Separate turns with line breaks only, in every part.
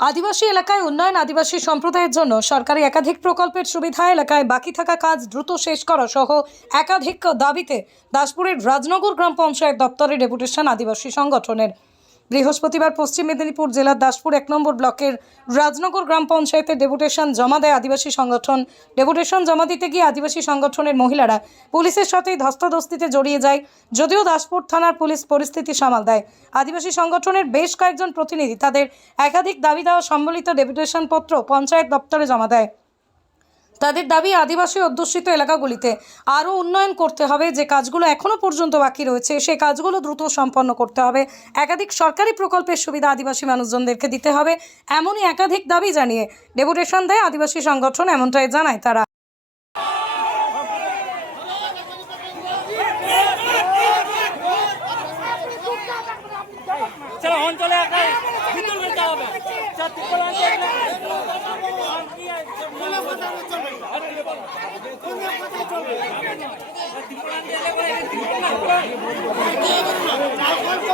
আদিবাসী এলাকায় উন্নয়ন আদিবাসী সম্প্রদায়ের জন্য সরকারি একাধিক প্রকল্পের সুবিধা এলাকায় বাকি থাকা কাজ দ্রুত শেষ করা সহ একাধিক দাবিতে দাসপুরের রাজনগর গ্রাম পঞ্চায়েত দপ্তরে ডেপুটেশন আদিবাসী সংগঠনের বৃহস্পতিবার পশ্চিম মেদিনীপুর জেলার দাসপুর এক নম্বর ব্লকের রাজনগর গ্রাম পঞ্চায়েতে ডেপুটেশন জমা দেয় আদিবাসী সংগঠন। ডেপুটেশন জমা দিতে গিয়ে আদিবাসী সংগঠনের মহিলারা পুলিশের সাথেই ধস্তাধস্তিতে জড়িয়ে যায়। যদিও দাসপুর থানার পুলিশ পরিস্থিতি সামাল দেয়। আদিবাসী সংগঠনের বেশ কয়েকজন প্রতিনিধি তাদের একাধিক দাবি দেওয়া সম্বলিত ডেপুটেশন পত্র পঞ্চায়েত দপ্তরে জমা দেয়। তাদের দাবি আদিবাসী অধ্যুষিত এলাকাগুলিতে আরও উন্নয়ন করতে হবে, যে কাজগুলো এখনও পর্যন্ত বাকি রয়েছে সেই কাজগুলো দ্রুত সম্পন্ন করতে হবে। একাধিক সরকারি প্রকল্পের সুবিধা আদিবাসী মানুষজনদেরকে দিতে হবে, এমনই একাধিক দাবি জানিয়ে ডেপুটেশন দেয় আদিবাসী সংগঠন, এমনটাই জানায় তারা।
চলো অঞ্চলে চার তিন অঞ্চলে
যে সমস্ত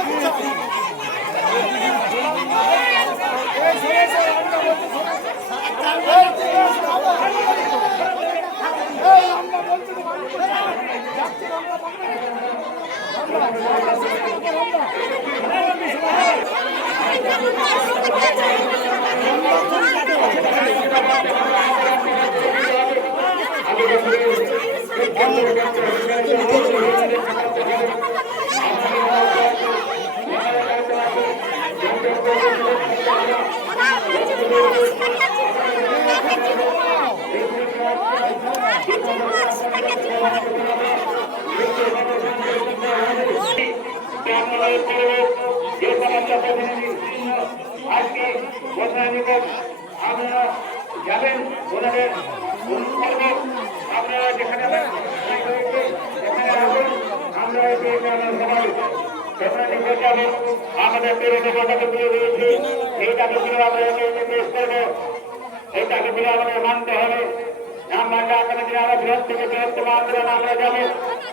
প্রতিনিধি আজকে কোথায় দেবেন আপনারা যাবেন ওনাদের আপনারা যেখানে আমরা সবাই সেখানে যাবেন আমাদের পেরে দেবতাকে তুলে দিয়েছি এই দাবিগুলো আমরা পেশ করব আমাদের মানতে হবে আমরা দিনে বৃহৎ থেকে বৃহত্তম আন্দোলন আমরা যাব।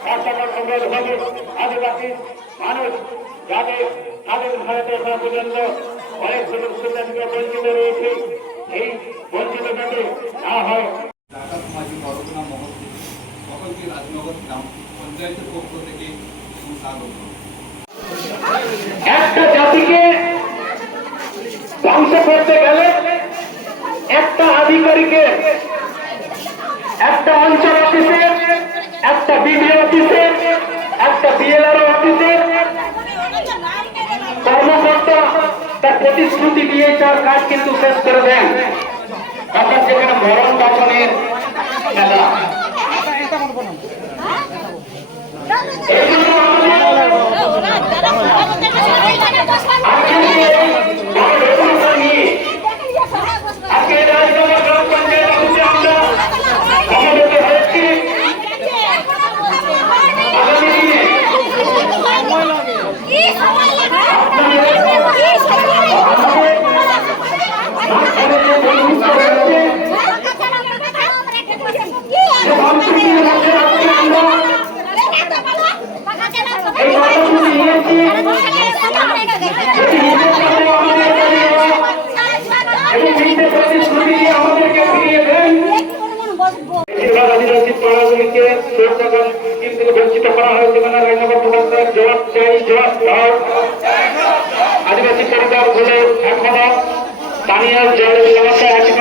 রাস্তাঘাট সংগ্রহ হবে আদিবাসী মানুষ যাতে স্বাধীন ভারতে এখনও পর্যন্ত অনেক সুযোগ সুবিধা থেকে বঞ্চিত রয়েছে এই বঞ্চিত যাতে না হয়।
ডাকাত মাঝি পরগনা মহকুমা সকলকে রাজনগর গ্রাম পঞ্চায়েতের পক্ষ থেকে সুস্বাগত।
একটা জাতিকে ধ্বংস করতে গেলে একটা আধিকারিকের একটা অঞ্চল অফিসে একটা বিডিও অফিসে একটা বিএলআর অফিসে। কর্মকর্তা তার প্রতিশ্রুতি দিয়ে তার কাজ কিন্তু শেষ করে দেন। তখন সেখানে মরণ বাঁচনের খেলা। এই নিয়ে আজকে রাজনগর গ্রাম পঞ্চায়েত অফিসে আমরা সমবেত হয়েছি আগামী দিনে আমাদের যে বন্ধুত্ব রয়েছে যে সম্প্রীতির মধ্যে আজকে আমরা এই কর্মসূচি নিয়েছি এটি নিজের সাথে আমাদের কাছে এবং নিজের প্রতিশ্রুতি দিয়ে আমাদেরকে ফিরিয়ে দেন বেশিরভাগ আদিবাসী পাড়াগুলিকে সুরক্ষাগণ স্কিম থেকে বঞ্চিত করা হয়েছে মানে রাজনগর প্রশাসনের জবাব চাই জবাব দাও আদিবাসী পরিবারগুলো এখনও পানীয় জলের সমস্যা আছে